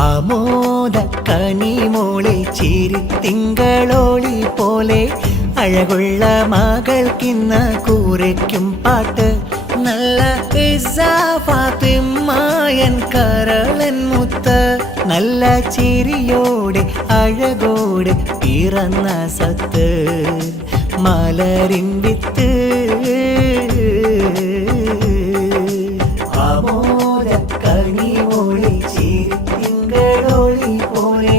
ആമോദ കനിമോളെ ചിരിത്തിങ്കളോളി പോലെ അഴകുള്ള മകൾക്കിന്ന് കൂരയ്ക്കും പാട്ട് നല്ല ഫാത്തിമായൻ കരളൻ മുത്ത് നല്ല ചിരിയോടെ അഴകോടെ പിറന്ന സത്ത് മലരിൻ വിത്ത് ആമോദ കനിമോളി ചിരിത്തിങ്കളോളി പോലെ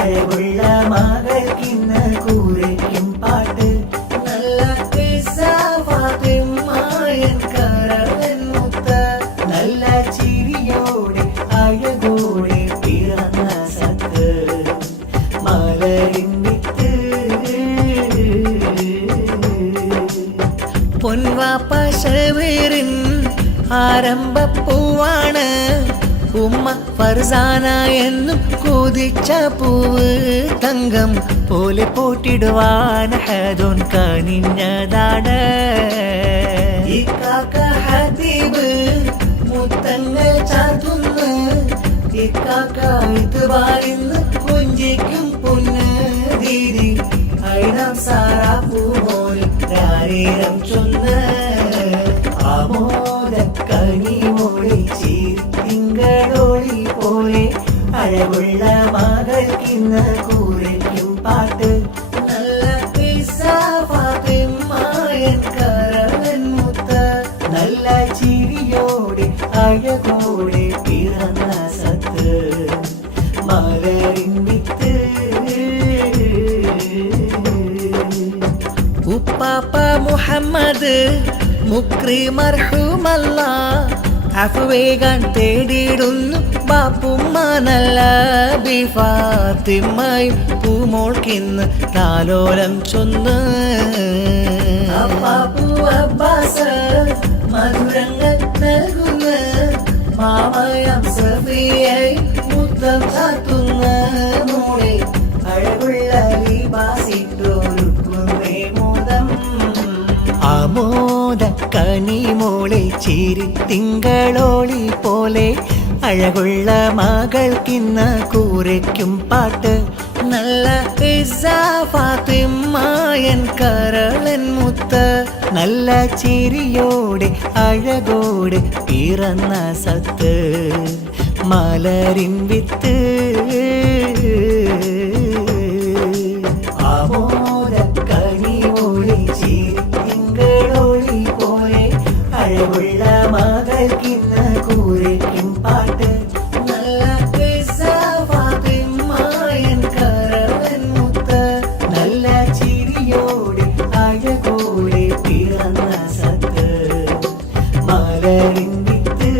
അഴകുള്ള മകൾക്കിന്ന് കൂരയ്ക്കും പാട്ട് നല്ല ഫാത്തിമായൻ കരളൻ മുത്ത് നല്ല ചിരിയോടെ അഴകോടെ പിറന്ന സത്ത് മലരിൻ വിത്ത് പൊൻവാപ്പ ഷവീറിൻ ആരംഭപ്പൂവാണ് ഉമ്മ ഫർസാന എന്നും കൊതിച്ച പൂവ് തങ്കം പോലെ പോറ്റിടുവാൻ ഹദോൻ കനിഞ്ഞതാണ് ഇക്കാക്ക ഹബീബ് മുത്തങ്ങൾ ചാർത്തുന്നു ഇക്കാക്ക ഇതുവാരിന്ന് കൊഞ്ചിക്കും പൊന്ന് ദീദി ഐനം സാറാ പൂമോൽ രാരേരം ചൊന്ന് ആമോദ കനിമോളി ചിരിത്തിങ്കളോളി പോലെ അഴകുള്ള മകൾക്കിന്ന് കൂരയ്ക്കും പാട്ട് നല്ല ഫാത്തിമായൻ കരളൻ മുത്ത് നല്ല ചിരിയോടെ അഴകോടെ പിറന്ന സത്ത് മലരിൻ വിത്ത് ഉപ്പാപ്പ മുഹമ്മദ് മുക്രി മർഹൂമല്ല അഫുവേഗാൻ തേടിയിടുന്നു ബാപ്പുമ്മ നല്ല ഫാത്തിമയും പൂമോൾക്കിന്ന് താലോലം ചൊന്ന് അപ്പാപ്പു അബ്ബാസ് മധുരങ്ങൾ നൽകുന്ന മാമയം സഫിയയും മുത്തം ചാത്തുന്ന മോളെ അഴകുള്ള ലിബാസിട്ടൊരുക്കുന്നേ മോദം ആമോദ കനിമോളെ ചിരിത്തിങ്കളോളി പോലെ അഴകുള്ള മകൾക്കിന്ന് കൂരയ്ക്കും പാട്ട് നല്ല ഫാത്തിമായൻ കരളൻ മുത്ത് നല്ല ചിരിയോടെ അഴകോടെ പിറന്ന സത്ത് മലരിൻ വിത്ത് ആമോദ കനിമോളി ചിരിത്തിങ്കളോളി പോലെ അഴകുള്ള മകൾക്കിന്ന് കൂരയ്ക്കും പാട്ട് നല്ല ഫാത്തിമായൻ കരളൻ മുത്ത് നല്ല ചിരിയോടെ അഴകോടെ പിറന്ന സത്ത് മലരിൻ വിത്ത്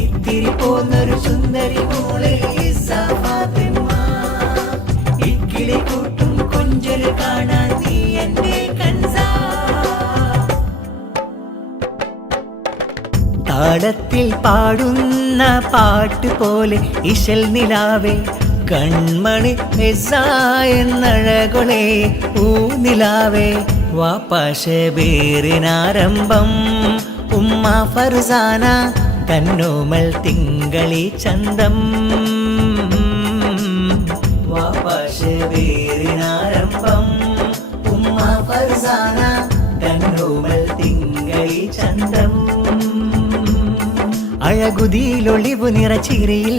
ഇത്തിരി പോന്നൊരു സുന്ദരി മോളെ ഫാത്തിമ ഇക്കിളി കൂട്ടും കൊഞ്ചൽ കാണാൻ നീ എന്റെ കൺസാ താളത്തിൽ പാടുന്ന പാട്ട് പോലെ ഇശൽ നിലാവേ കൺമണി എന്നഴകൊളേ ഊനിലാവേ വാപ്പാശബേറിനാരംഭം ഉമ്മ ഫർസാന തന്നോമൽ തിങ്കളി ചന്തം വാപ്പാശബേറിനാരംഭം ഉമ്മ ഫർസാന തന്നോമൽ തിങ്കളി ചന്തം അഴകുതിയിലൊളിവു നിറച്ചിരിയിൽ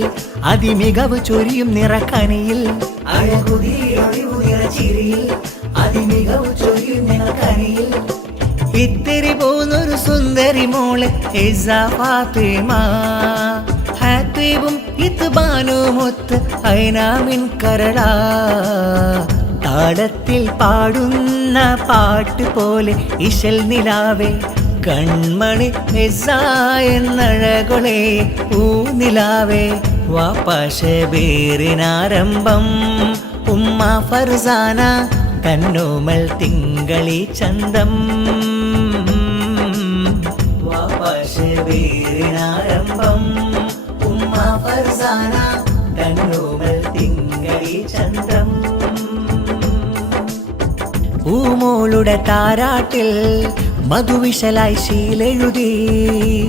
അതിമികവ് ചൊരിയും നിറക്കനിയിൽ അഴകുതിയിലൊളിവു നിറച്ചിരിയിൽ അതിമികവ് ചൊരിയും നിറക്കനിയിൽ ഇത്തിരി പോന്നൊരു സുന്ദരി മോളെ ഫാത്തിമ ഹാത്തീബും ഇത്ബാനുമൊത്ത് ഐനാമിൻ കരളാ താളത്തിൽ പാടുന്ന പാട്ട് പോലെ ഇശൽ നിലാവേ കൺമണി എന്നഴകൊളേ ഊനിലാവേ വാപ്പാശബേറിനാരംഭം ഉമ്മ ഫർസാന തന്നോമൽ തിങ്കളി ചന്തം വാപ്പാശബേറിനാരംഭം ഉമ്മ ഫർസാന തന്നോമൽ തിങ്കളി ചന്തം പൂമോളുടെ താരാട്ടിൽ മധുവിശലായി ശീലെഴുതി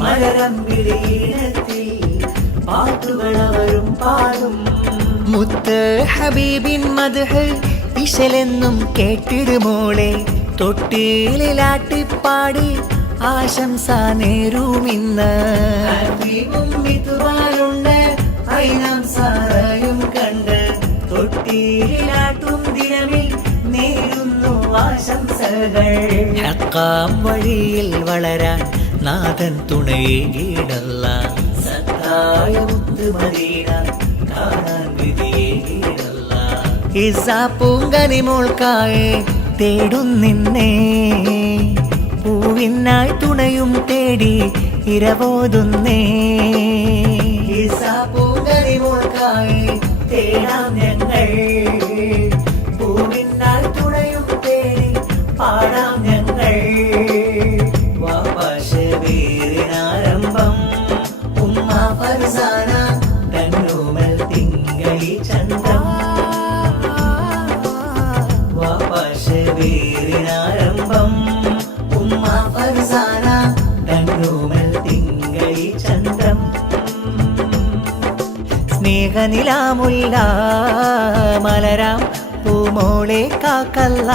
മലരമ്പിളിയിടത്തിൽ പാട്ടുകൾ അവരും പാടും. മുത്ത് ഹബീബിൻ മദ്ഹ് ഇശലെന്നും കേട്ടിടുമോളെ, തൊട്ടിലാട്ടിപ്പാടി ആശംസ നേരുമിന്ന്. ഹബീബും മിതുവാലുണ്ട് ഐനാം സാറയും കണ്ട്, തൊട്ടിലാട്ടും ദിനമിൽ നേരുന്നു ആശംസകൾ. ഹക്കാം വഴിയിൽ വളരാൻ നാഥൻ തുണയേകിടല്ല, സത്തായ മുത്ത് മദീന കാണാൻ വിധിയേകിടല്ല. ഇസാ പൂങ്കനിമോൾക്കായി തേടും നിന്നെ, പൂവിനായി തുണയും തേടി ഇരവോതുന്നേ. ഇസാ പൂങ്കനിമോൾക്കായി തേടാം ഞങ്ങൾ, പൂവിനായി തുണയും തേടി പാടാം ഞങ്ങൾ. വാപ്പാശബീറിനാരംഭം ഉമ്മ ഫർസാന തന്നൂമൽ തിങ്കളി ചന്തം. വാപ്പാശബീറിനാരംഭം ഉമ്മ ഫർസാന തന്നൂമൽ തിങ്കളി ചന്തം. സ്നേഹനിലാമുല്ല മലരാം പൂമോളെ കാക്കല്ല,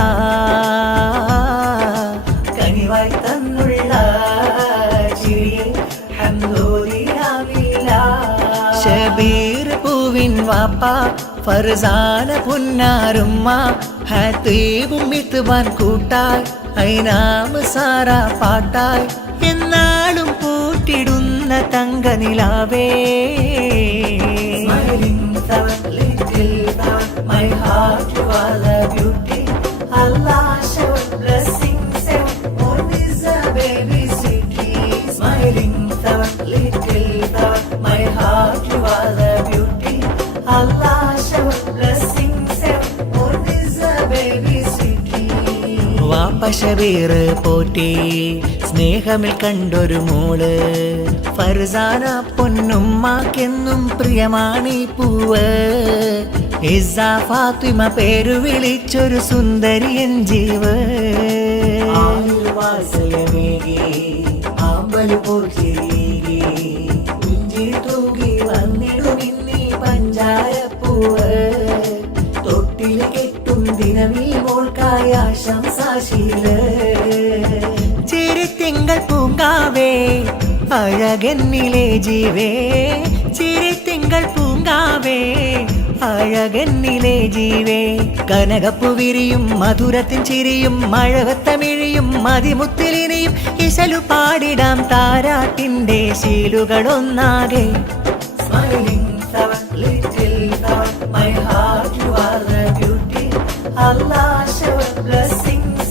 കനിവായി തന്നുള്ള ചിരിയിൽ ഹംദോദിനാമില്ല. ഷബീർ പൂവിൻ വാപ്പ ഫർസാന പുന്നാരുമ്മ, ഹതീബും മിത്വാൻ കൂട്ടായി ഐനാം സാറ പാട്ടായി, എന്നാളും പൂട്ടിടുന്ന തങ്കനിലാവേ. My heart you are the beauty, Allah shower blessings on this baby city. Smiling flower, little flower, my heart you are the beauty, Allah shower blessings on this baby city. വാപ്പ ഷബീർ പോറ്റി സ്നേഹമിൽ കണ്ടൊരു മോള്, ഫർസാന പൊന്നുമ്മാക്കെന്നും പ്രിയമാണീ പൂവ്. ഇസ്സ ഫാത്തിമ പേരു വിളിച്ചൊരു സുന്ദരിയൻ ജീവ്. വാത്സല്യമേകി ആമ്പല് പോർച്ചിരി കുഞ്ചി തൂകി വന്നിടുമിന്നീ പഞ്ചാരപ്പൂവ്. തൊട്ടിൽ കെട്ടും ദിനമീ മോൾക്കായ ആശംസാശീല്. ചിരിത്തിങ്കൾ പൂങ്കാവേ അഴകന്നിലെ ജീവേ, ചിരിത്തിങ്കൾ പൂങ്കാവേ അഴകന്നിലെ ജീവേ. കനകപ്പു വിരിയും മധുരത്തിൻ ചിരിയും മഴവത്തമിഴിയും മതിമുത്തിലിനിയും ഇശലു പാടിടാം താരാട്ടിന്റെ ശീലുകളൊന്നാകെ. Smiling flower, little flower, my heart you are the beauty, Allah shower blessings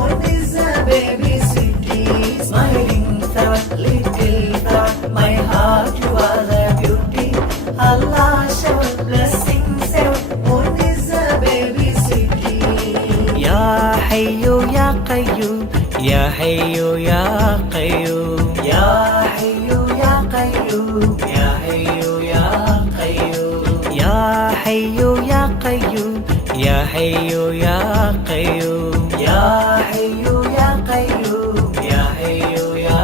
on this baby city. Smiling flower, little flower, my heart you are the beauty, Allah shower blessings on this baby city. Ya hayyu ya qayyum, ya hayyu ya qayyum, ya hayyu ya qayyum, ya hayyu ya qayyum, ya hayyu ya qayyum, ya hayyu ya qayyum, ya hayyu ya qayyum, ya hayyu ya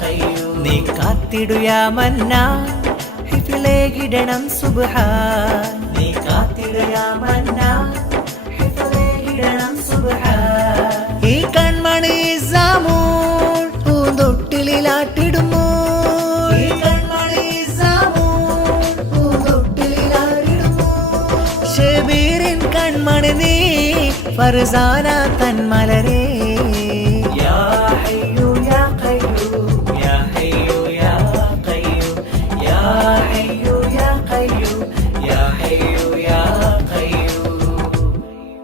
qayyum. നീ കാത്തിടു യാ മന്നാൻ ഹിഫിലേകിടണം സുബ്ഹാൻ, നീ കാത്തിടു യാ മന്നാൻ ഹിഫിലേകിടണം സുബ്ഹാൻ. ഈ കൺമണി സാമൂൾ പൂന്തൊട്ടിലാട്ടിടുമോ, ഈ കൺമണി സാമൂൾ പൂന്തൊട്ടിലാട്ടിടുമോ. ഷബീറിൻ കൺമണി നീ ഫർസാന തൻ മലരേ.